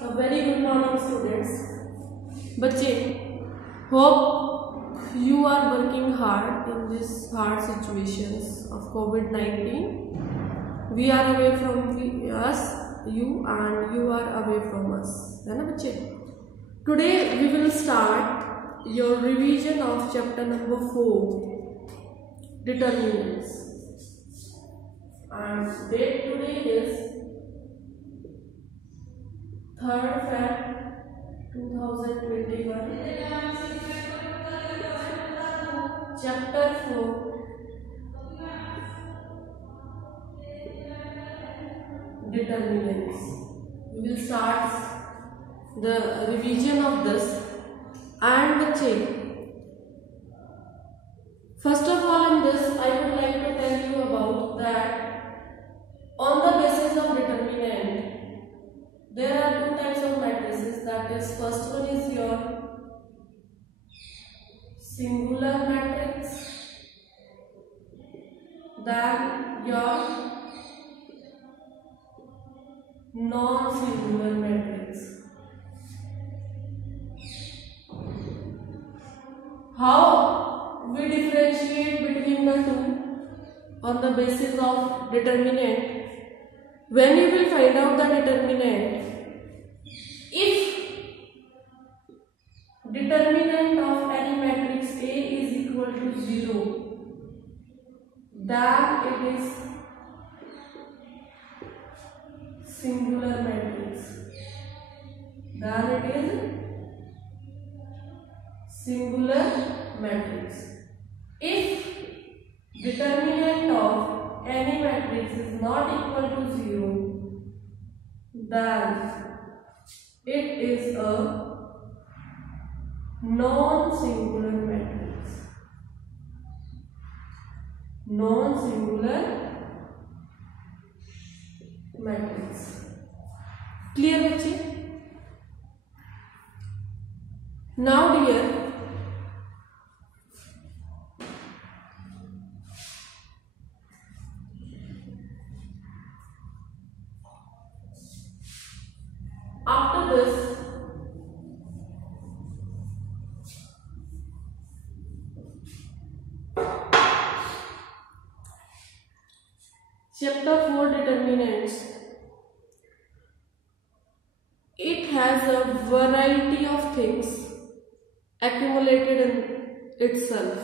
A very good morning, students. बच्चे, hope you are working hard in this hard situations of COVID-19. We are away from us, you, and you are away from us. है ना बच्चे? Today we will start your revision of chapter number 4, determinants. And date today is 3rd Feb 2021. Chapter 4, determinants. We will start the revision of this. And बच्चे, first of all in this I would like to tell you about that on the basis of determinant there are two types of matrices. That is, first one is your singular matrix, then your non-singular matrix. How we differentiate between the two on the basis of determinant? When you will find out the determinant, if determinant of any matrix A is equal to 0, then it is singular matrix. Then it is singular matrix. If determinant of any matrix is not equal to 0, then it is a non-singular matrix. Non-singular matrix. Clear बच्चे? Now dear, after this chapter 4 determinants, it has a variety of things accumulated in itself.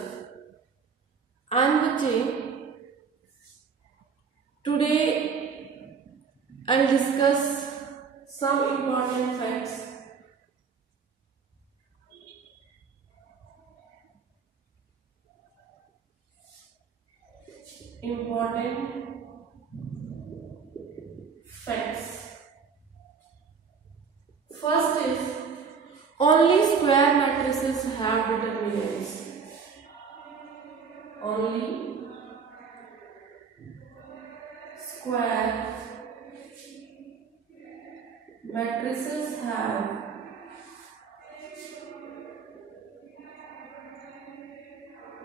And बच्चे, today I'll discuss some important facts. Important facts. First is, only square matrices have determinants. Only square matrices have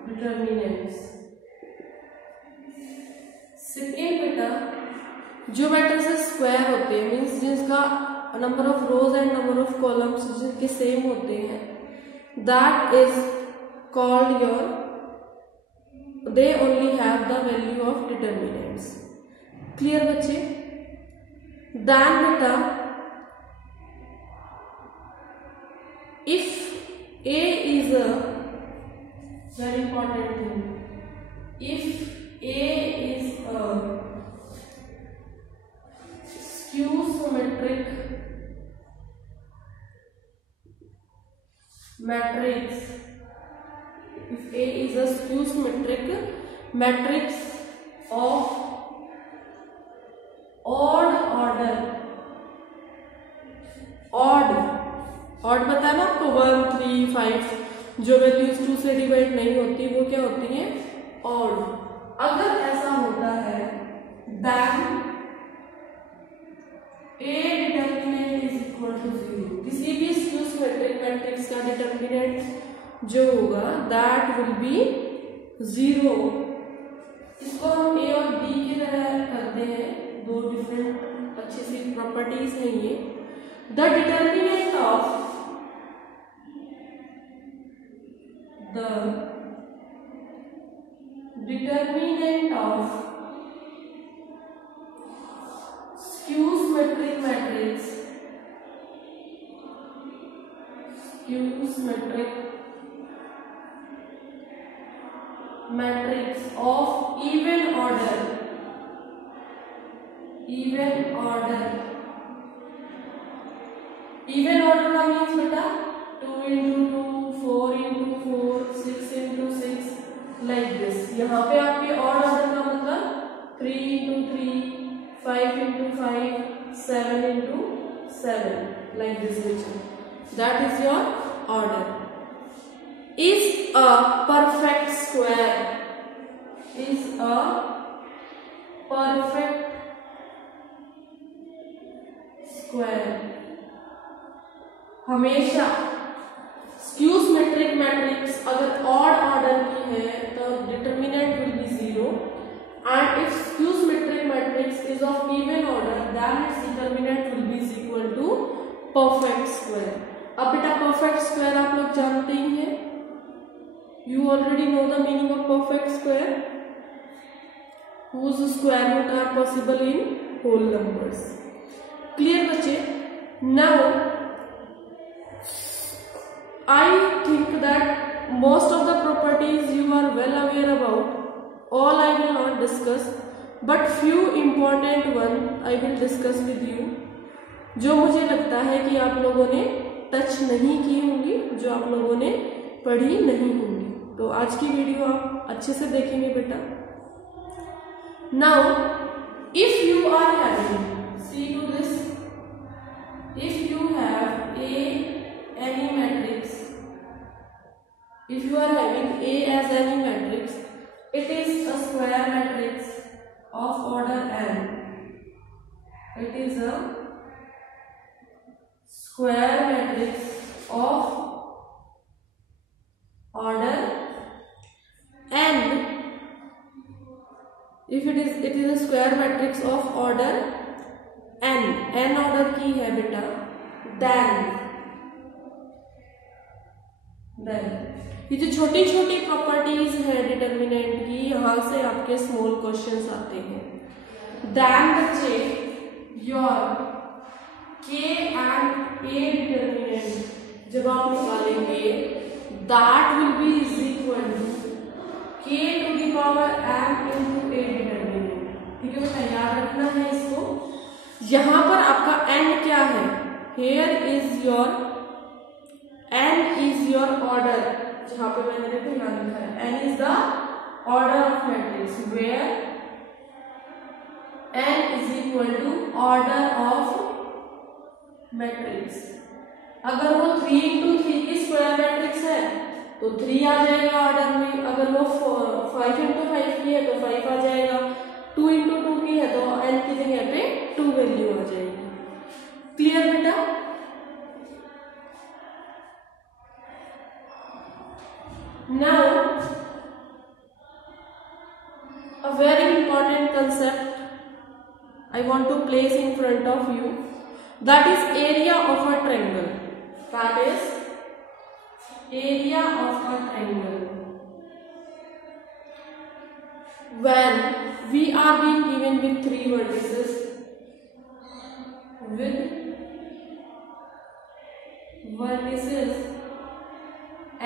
determinants. Second बेटा, जो matrices square होते हैं मीन्स जिसका number of rose and number of columns जिनके सेम होते हैं, that is called your, they only have the value of determinants. Clear बच्चे? दैन बेटा, if A is a very important thing, if A is a skew symmetric matrix, if A is a skew symmetric matrix of odd order, odd पता है ना आपको, 1, 3, 5 जो वैल्यूज 2 से डिवाइड नहीं होती वो क्या होती है? ऑड. अगर ऐसा होता है then A determinant is equal to 0. किसी भी skew symmetric matrix का determinant जो होगा that will be 0. इसको हम A और B की तरह करते हैं, दो डिफरेंट अच्छी सी प्रॉपर्टीज हैं ये. The determinant of skew symmetric matrix of even order का मीन्स बेटा 2 into 2, 4 into 4, 6 into 6 like this. यहाँ पे आपके ऑड ऑर्डर का मतलब 3 into 3, 5 into 5, 7 into 7 like this picture. That is your order. Is a perfect square हमेशा स्क्यू सिमेट्रिक मैट्रिक्स अगर ऑड ऑर्डर की है तो determinant will be 0 and if skew symmetric matrix is of even order then its determinant will be equal to perfect square. अब बेटा perfect square आप लोग जानते ही हैं. You already know the meaning of perfect square, whose square root are possible in whole numbers. Clear बच्चे? Now I think that most of the properties you are well aware about. All I will not discuss, but few important one I will discuss with you. जो मुझे लगता है कि आप लोगों ने टच नहीं की होंगी, जो आप लोगों ने पढ़ी नहीं होंगी. तो आज की वीडियो आप अच्छे से देखेंगे बेटा. Now if you are having, see to this, if you have any matrix, if you are having A as any matrix, it is a square matrix of order n. It is a square matrix of order n. If it is a square matrix of order n order की है बेटा, then ये जो छोटी छोटी प्रॉपर्टीज है डिटर्मिनेंट की, यहां से आपके स्मॉल क्वेश्चंस आते हैं. देन बच्चे योर के एंड ए डिटर्मिनेंट जब आप निकालेंगे that will be is equal to K to the power m into a determinant. ठीक है बेटा, याद रखना है इसको. यहां पर आपका n क्या है? Here is your n is your order, जहां पे मैंने देखो यहाँ लिखा है n is the order of matrix where n is equal to order of matrix. अगर वो 3 into 3 की स्क्वायर मैट्रिक्स है तो 3 आ जाएगा ऑर्डर में. अगर वो 5 into 5 की है तो 5 आ जाएगा. 2 into 2 की है तो n की जगह पे 2 वैल्यू आ जाएगी. क्लियर बेटा? Now, a very important concept I want to place in front of you, that is area of a triangle. That is area of a triangle. When we are being given with 3 vertices,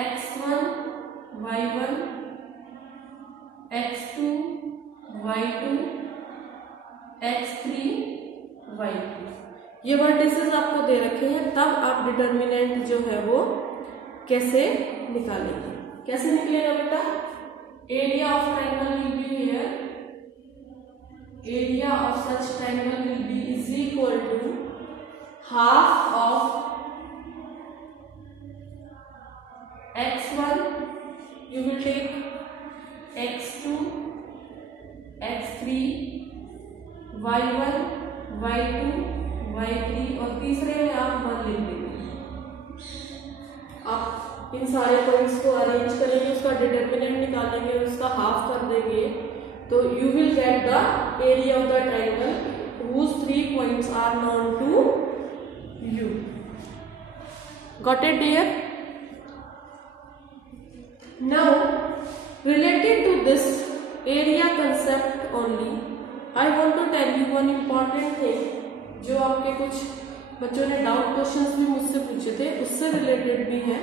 x1, y1, x2, y2, x3, y2, ये वर्टिसेस आपको दे रखे हैं. तब आप डिटर्मिनेंट जो है वो कैसे निकालेंगे? कैसे निकलेगा बेटा? Area of triangle will be here, area of such triangle will be is equal to half of x1, you will take x2, x3, y1, y2, y3 और तीसरे में आप 1 लिख देंगे. आप इन सारे पॉइंट्स को अरेंज करेंगे, उसका डिटर्मिनेंट निकालेंगे, उसका हाफ कर देंगे, तो you will get the area of the triangle whose 3 points are known to you. cube. Got it, dear? Now, related to this area concept only, I want to tell you one important thing, जो आपके कुछ बच्चों ने doubt questions भी मुझसे पूछे थे, उससे रिलेटेड भी है,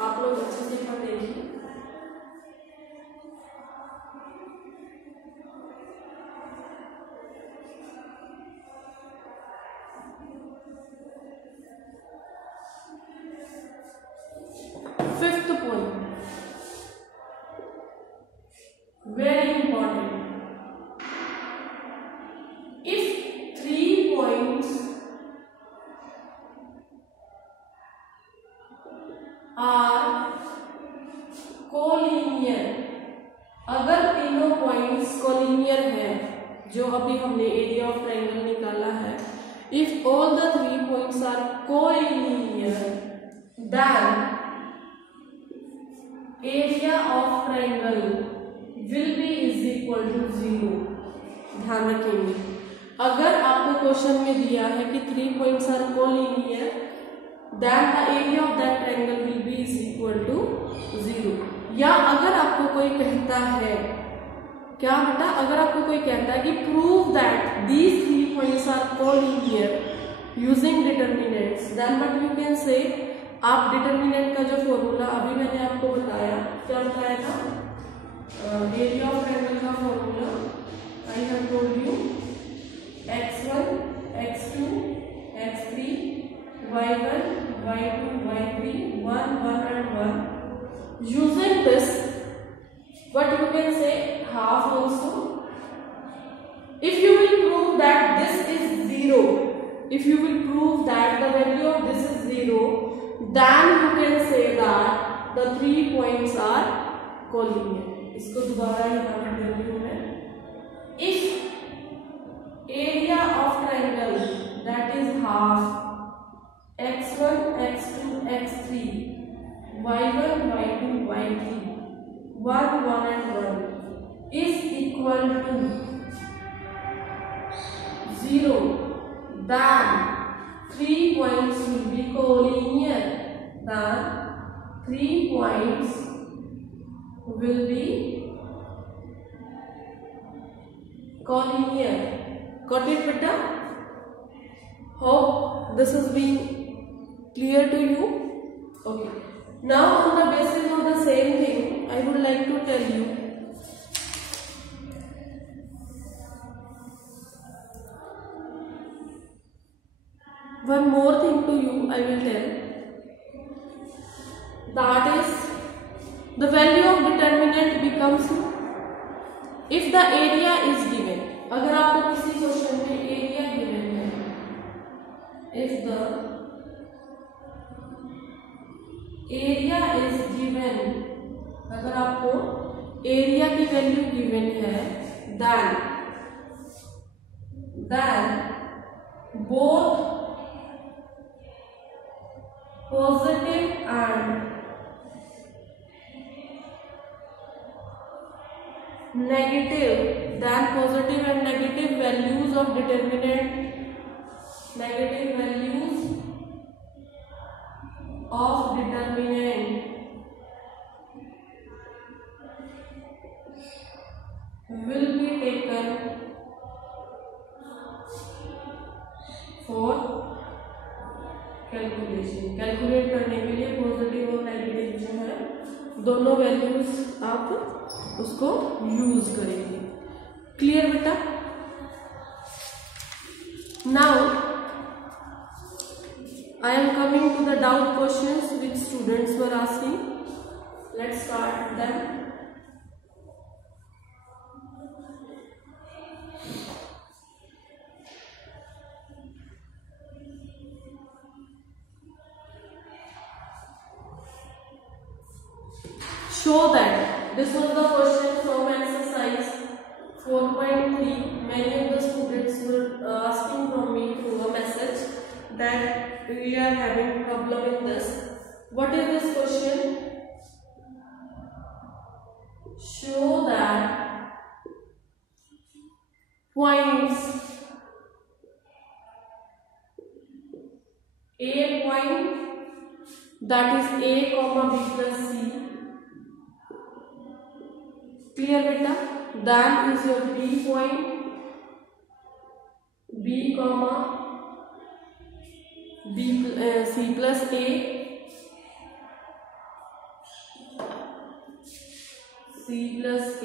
आप लोग अच्छे से पढ़ लीजिए। Fifth point, very important, if 3 points are collinear, अगर तीनों पॉइंट्स कोलिनियर है, जो अभी हमने एरिया ऑफ ट्रायंगल निकाला है, if all the 3 points are collinear then area of triangle will be is equal to 0। ध्यान रखेंगे, अगर आपको क्वेश्चन में दिया है कि 3 points are collinear then the area of that triangle will be is equal to 0। या अगर आपको कोई कहता है, क्या बेटा, अगर आपको कोई कहता है कि prove that these 3 points are collinear using determinants, then what you can say, आप डिटर्मिनेंट का जो फॉर्मूला अभी मैंने आपको बताया, क्या बताया था, एरिया ऑफ ट्रायंगल का formula I have told you, x1 x2 x3 y1 y2 y3 1 1 and 1, using this what you can say half also. If you will prove that this is 0, if you will prove that the value of this is 0, then you can say that the 3 points are collinear. इसको दोबारा यहाँ पर देती हूँ मैं, if area of triangle that is half x1 x2 x3 y1 y2 y3 1 1 and 1 is equal to 0, then 3 points will be collinear, then 3 points will be collinear. Got it, beta? Hope this has been clear to you. Okay. Now, on the basis of the same thing, I would like to tell you one more thing to you. I will tell, that is, the value of determinant becomes if the area is given. अगर आपको किसी क्वेश्चन में area given है, if the area is given, अगर आपको एरिया की value given है, then both positive and negative, then positive and negative values of determinant, negative values of determinant will be taken for calculation. Calculate करने के लिए पॉजिटिव और नेगेटिव जो है, दोनों वैल्यूज आप उसको यूज करेंगे। क्लियर बेटा? Now I am coming to the doubt questions which students were asking. Let's start them. Show that this was the question from exercise 4.3. Many of the students were asking from me through a message that we are having problem in this. What is this question? Show that points A point, that is A comma B plus C. Clear beta? Then is your B point, B comma C plus A, C plus A,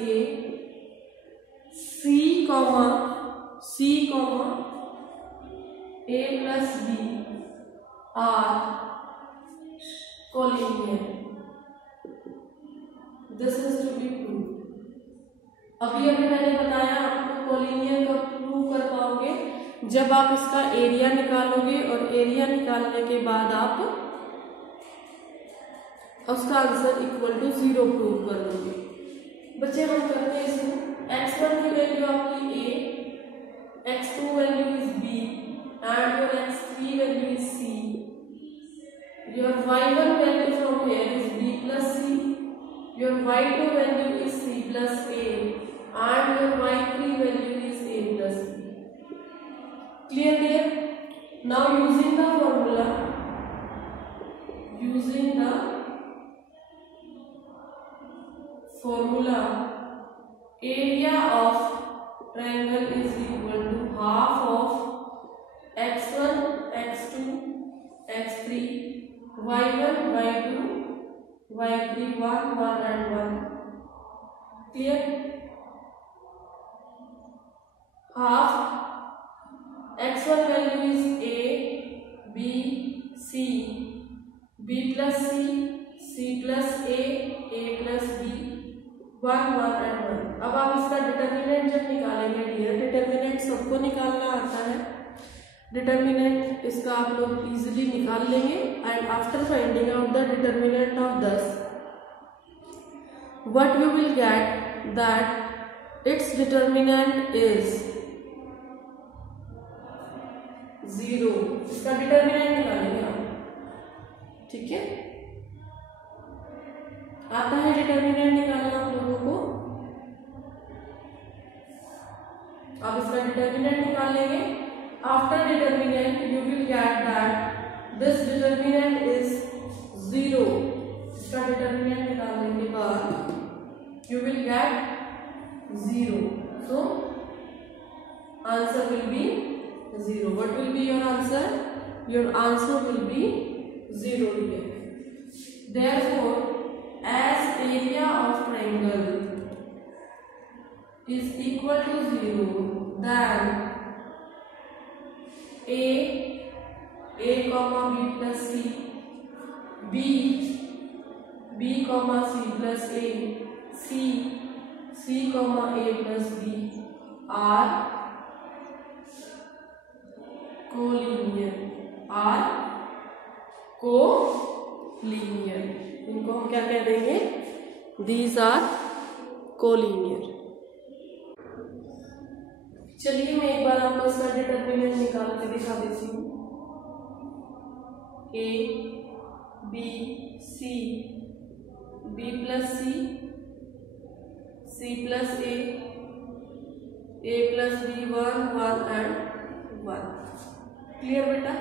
C comma A plus B are collinear. This is to be proved. अभी मैंने बताया आपको कोलिनियर कब प्रूव कर पाओगे, जब आप इसका एरिया निकालोगे और एरिया निकालने के बाद आप उसका आंसर इक्वल टू 0 प्रूव कर दोगे। बच्चे हम करते हैं इसमें। x1 की वैल्यू आपकी a, x2 value is b and your x3 value is c। Your y1 value from here is b plus c, your y2 value is c plus a and your y3 value is a plus b. Clear there? Now using the formula, area of triangle is equal to half of x1, x2, x3, y1, y2, y3, 1, 1 and 1. Clear? Half x1 value is a, b, c, b plus c, c plus a plus b, 1, 1 and 1. अब आप इसका डिटर्मिनेंट जब निकालेंगे dear, determinant सबको निकालना आता है। डिटर्मिनेंट इसका आप लोग इजीली निकाल लेंगे and after finding out the determinant of this what you will get that its determinant is 0। इसका डिटर्मिनेंट निकालेंगे आप, ठीक है? आता है डिटर्मिनेंट निकालना आप लोगों को। आप इसका डिटर्मिनेंट निकाल लेंगे। After determinant you will get that this determinant is 0। इसका डिटर्मिनेंट निकालने के बाद you will get 0. So answer will be 0. What will be your answer? Your answer will be 0 here. Therefore, as area of triangle is equal to 0, then a comma b plus c, b comma c plus a, C comma a plus b are collinear, इनको हम क्या कह देंगे? These are collinear। चलिए मैं एक बार आपको इसका डिटर्मिनेंट निकाल के दिखा देती हूँ। a, b, c, b plus c, c plus a plus b, 1, 1 and 1। क्लियर बेटा?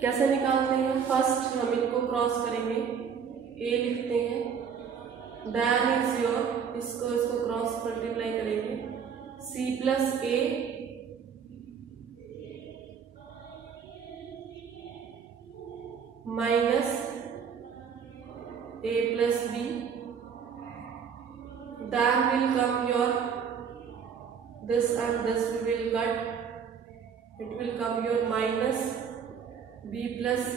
कैसे निकालते हैं? फर्स्ट हम इनको क्रॉस करेंगे, a लिखते हैं, देन इज योर इसको क्रॉस मल्टीप्लाई करेंगे, c plus a minus a plus b, then will come your this and this we will cut, it will come your minus b plus c,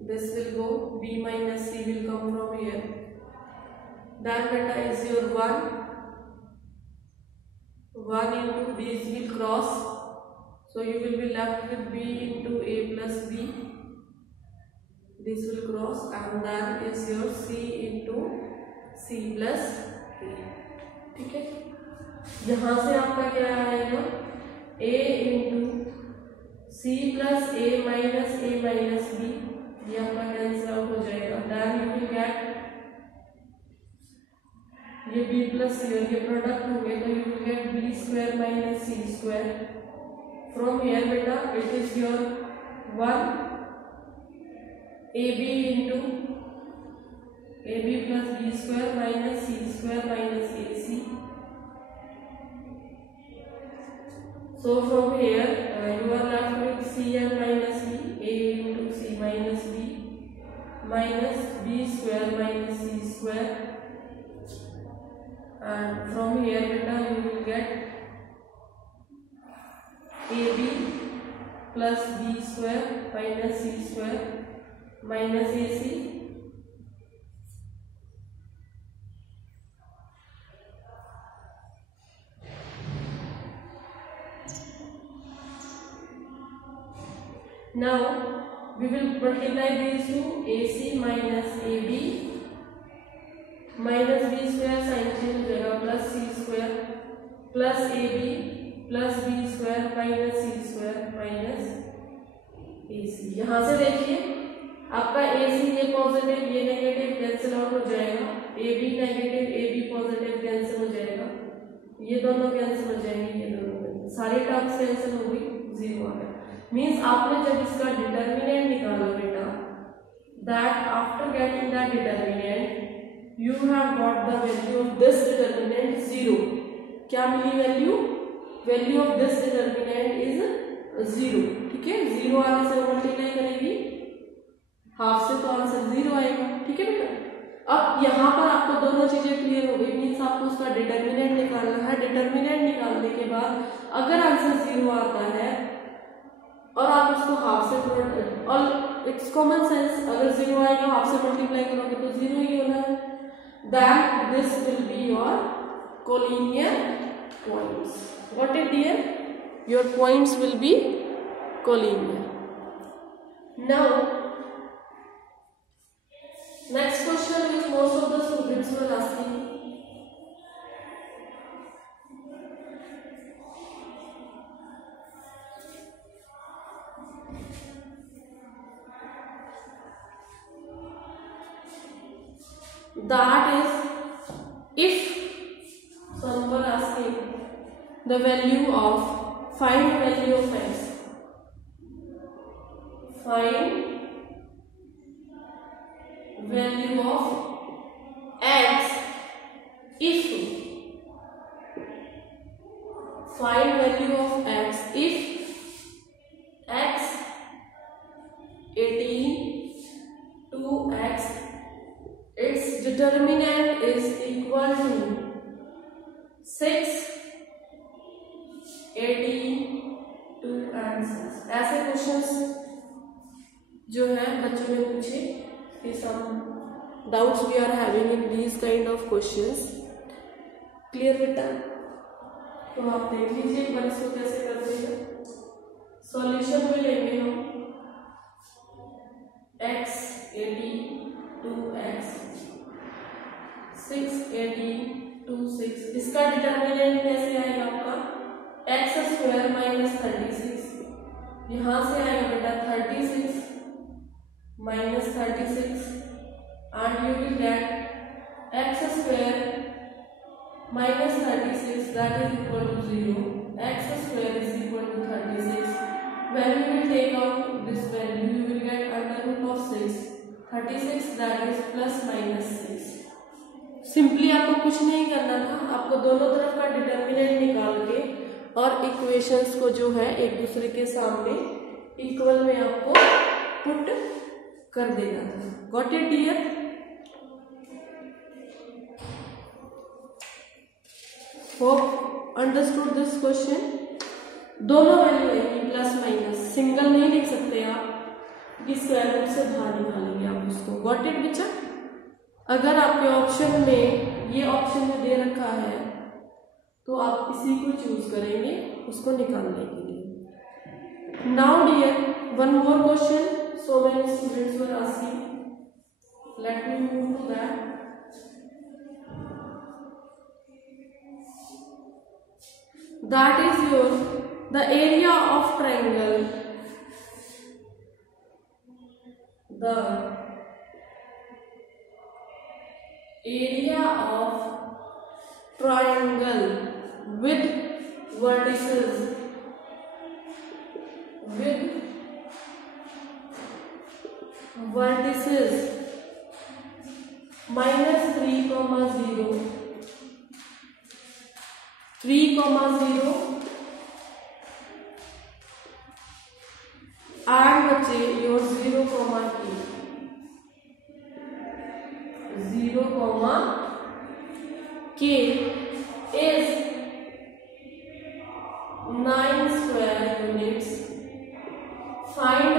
this will go, b minus c will come from here, then beta is your 1 into these will cross, so you will be left with b into a plus b, this will cross and then is your c into c plus a। ठीक है? यहाँ से आपका क्या आएगा? a into c plus a minus b, ये आपका cancel out हो जाएगा। then you will get ये b plus c और ये प्रोडक्ट हो गए तो you will get b square minus c square from here beta it is your 1 AB into AB plus B square minus C square minus AC. So from here you are left with CM minus B, A into C minus B minus B square minus C square, and from here beta you will get AB plus B square minus C square minus AC. Now we will multiply these two, AC minus AB minus B square sin change हो जाएगा plus C square plus AB plus B square minus C square minus AC। यहाँ से देखिए आपका AC ये पॉजिटिव ये negative cancel out हो जाएगा, AB negative AB positive cancel हो जाएगा, ये दोनों कैंसिल हो जाएंगे, ये दोनों सारी टर्म्स कैंसिल हो गई, जीरो आ गया। मीन्स आपने जब इसका डिटर्मिनेंट निकाला बेटा, that after getting that determinant you have got the value of this determinant zero. क्या मिली value? Value of this determinant is zero. ठीक है, जीरो आने से मल्टीप्लाई करेगी हाफ से तो आंसर जीरो आएगा। ठीक है बेटा, अब यहाँ पर आपको दोनों चीजें क्लियर हो गई। मीन्स आपको उसका डिटर्मिनेंट निकालना है। डिटर्मिनेंट निकालने के बाद अगर आंसर जीरो आता है और आप उसको हाफ से और इट्स कॉमन सेंस, अगर जीरो आएगा हाफ से मल्टीप्लाई करोगे तो जीरो ही होना है। Then this will be your collinear points. What is dear? Your points will be collinear. Now next question which most of the students were asking, that is if someone asking the value of find value of x, find value of x if find value of x if x 18 2x its determinant is equal to 6 18 2 and 6। ऐसे क्वेश्चंस जो है बच्चों ने पूछे कि some doubts we are having in these kind of questions। Clear बेटा? तो आप देख लीजिए एक बार इसको कैसे करते हैं। सॉल्यूशन में लेंगे हम x 18 2x 6 18 2 6। इसका डिटर्मिनेंट कैसे आएगा आपका? x स्क्वायर माइनस 36, यहाँ से आएगा बेटा 36 माइनस 36 and you will get x square minus 36 that is equal to 0. X square is equal to 36. When you will take out this value you will get under root of 6 36 that is plus minus 6। सिंपली आपको कुछ नहीं करना था, आपको दोनों तरफ का डिटर्मिनेंट निकाल के और इक्वेशंस को जो है एक दूसरे के सामने इक्वल में आपको पुट कर देना था। Got it dear? Hope understood this question. दोनों वैल्यू आएंगी प्लस माइनस, सिंगल नहीं लिख सकते आप, स्क्वायर रूट से बाहर निकालेंगे आप उसको। गॉट इट बच्चा? अगर आपके ऑप्शन में ये ऑप्शन में दे रखा है तो आप इसी को चूज करेंगे उसको निकालने के लिए। Now dear one more question so many students were asking, let me move to that। that is your the area of triangle, the area of triangle with vertices with vertices -3, 0, 3, 0 and बचे your 0, k is 9 square units. Find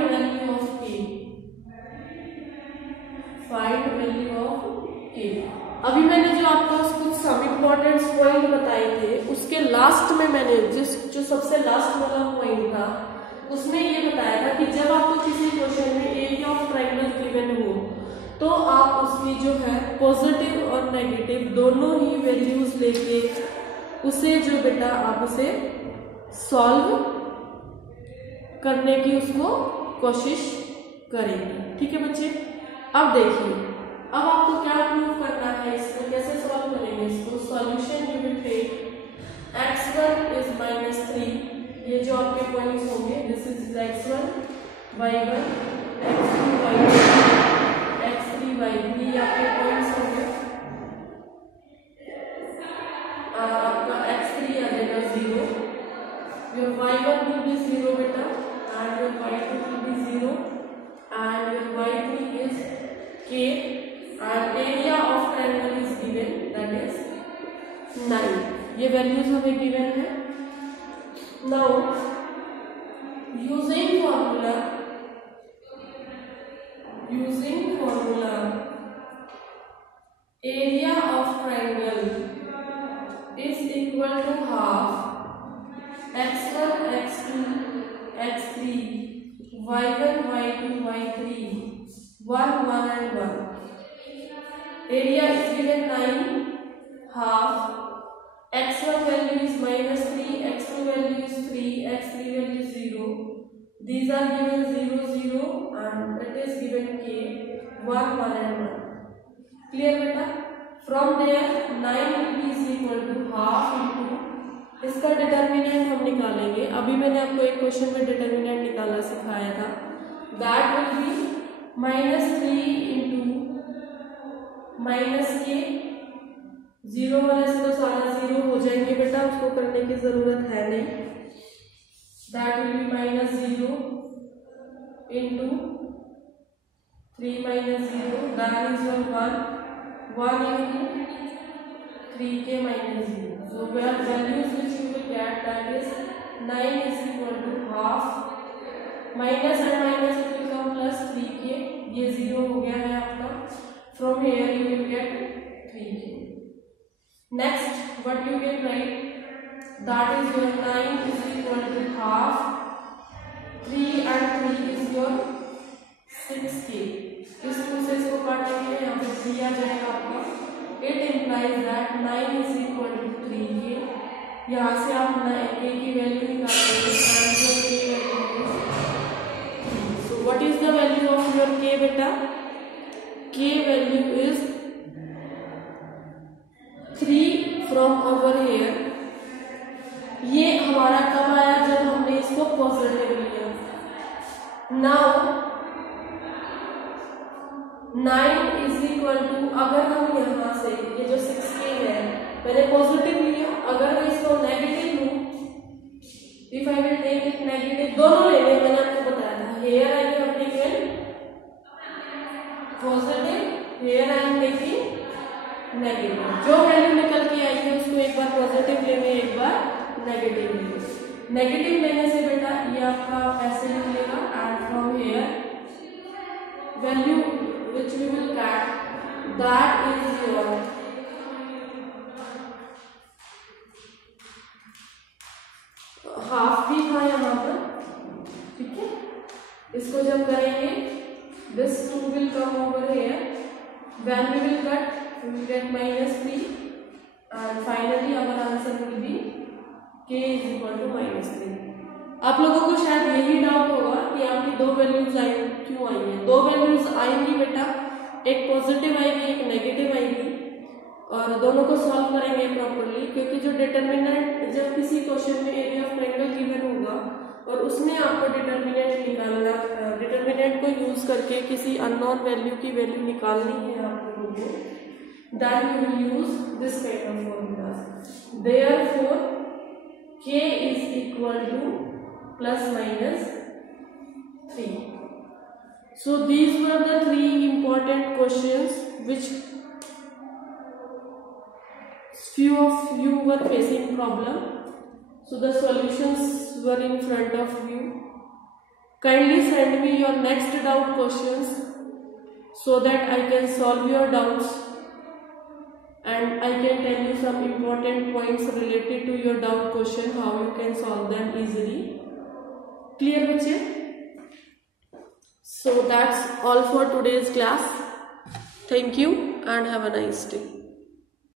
value of k. अभी मैंने जो आपको कुछ सब important point बताए थे, उसके लास्ट में मैंने जो सबसे लास्ट वाला पॉइंट था उसमें ये बताया था कि जब आपको किसी क्वेश्चन में एरिया ऑफ ट्रायंगल गिवन हो तो आप उसकी जो है पॉजिटिव और नेगेटिव दोनों ही वैल्यूज लेके उसे जो बेटा आप उसे सॉल्व करने की उसको कोशिश करेंगे। ठीक है बच्चे, अब देखिए, अब आपको क्या प्रूव करना है, इसको कैसे सॉल्व करेंगे इसको। Solution you will take x1 is -3, ये जो आपके पॉइंट्स होंगे, this is x1 y1 x2 y2 x3 y3, ये आपके पॉइंट्स होंगे। आपका x3 आ जाएगा 0, your y1 will be 0 बेटा and your y2 will be 0 and your y3 is k and area of triangle is given, that is 9। ये वैल्यूज हमें गिवन है। Now using formula area of triangle is equal to half x1 x2 x3 y1 y2 y3 1 1 and 1। area is given 9, half x1 value is -3, x2 value is 3, x3 value is 0. These are given 0 0 and it is given k 1 1 and 1। Clear बेटा? From there 9 is equal to half into, इसका डिटर्मिनेंट हम निकालेंगे। अभी मैंने आपको एक क्वेश्चन में डिटर्मिनेंट निकालना सिखाया था। That will B -3 into -k, 0 वाले से तो सारा 0 हो जाएंगे बेटा, उसको करने की जरूरत है नहीं। दैट विल बी -0 into 3 -0, that is your 1 into 3k -0। So where values which you will get, that is 9 is equal to half, minus and minus it will come plus 3k, ये 0 हो गया है आपका। From here you will get 3k। Next what you can write, that is your 9 is equal to half, 3 and 3 is your 6k। इस टू से इसको काटेंगे, यहाँ पे 3 आ जाएगा आपका। It implies that 9 is equal to 3k। यहाँ से आप k की वैल्यू निकालेंगे, so what is the value of your k बेटा? K value is 3 from over here। ये हमारा कब आया? जब हमने इसको पॉजिटिव लिया। नाउ 9 is equal to, अगर हम यहाँ से ये जो 6k है मैंने पॉजिटिव लिया, अगर मैं इसको नेगेटिव लूँ, if I will take it negative, दोनों लेने मैंने आपको बताया था। Here I have taken positive, here I am taking negative. जो वैल्यू निकल के आई है उसको एक बार पॉजिटिव लेंगे, एक बार नेगेटिव लेंगे। नेगेटिव लेने से बेटा ये आपका ऐसे निकलेगा and from here value which we will get, that is your half भी था यहाँ पर। ठीक है, इसको जब करेंगे this 2 will come over here, when we will cut we will get -3 and finally our answer will be k is equal to -3। आप लोगों को शायद यही डाउट होगा कि आपकी दो वैल्यूज आई क्यों आई है। दो वैल्यूज आएंगी बेटा, एक पॉजिटिव आएगी एक नेगेटिव आएगी, और दोनों को सॉल्व करेंगे प्रॉपरली, क्योंकि जो डिटर्मिनेंट जब किसी क्वेश्चन में एरिया ऑफ ट्रायंगल गिवन होगा और उसमें आपको डिटर्मिनेंट निकालना, डिटर्मिनेंट को यूज करके किसी अननोन वैल्यू की वैल्यू निकालनी है आप लोगों को, then you will use this kind of formulas. Therefore k is equal to plus minus 3. So these were the 3 important questions which few of you were facing problem. So the solutions were in front of you. Kindly send me your next doubt questions so that I can solve your doubts and I can tell you some important points related to your doubt question, how you can solve them easily. Clear बच्चे? So that's all for today's class. Thank you and have a nice day.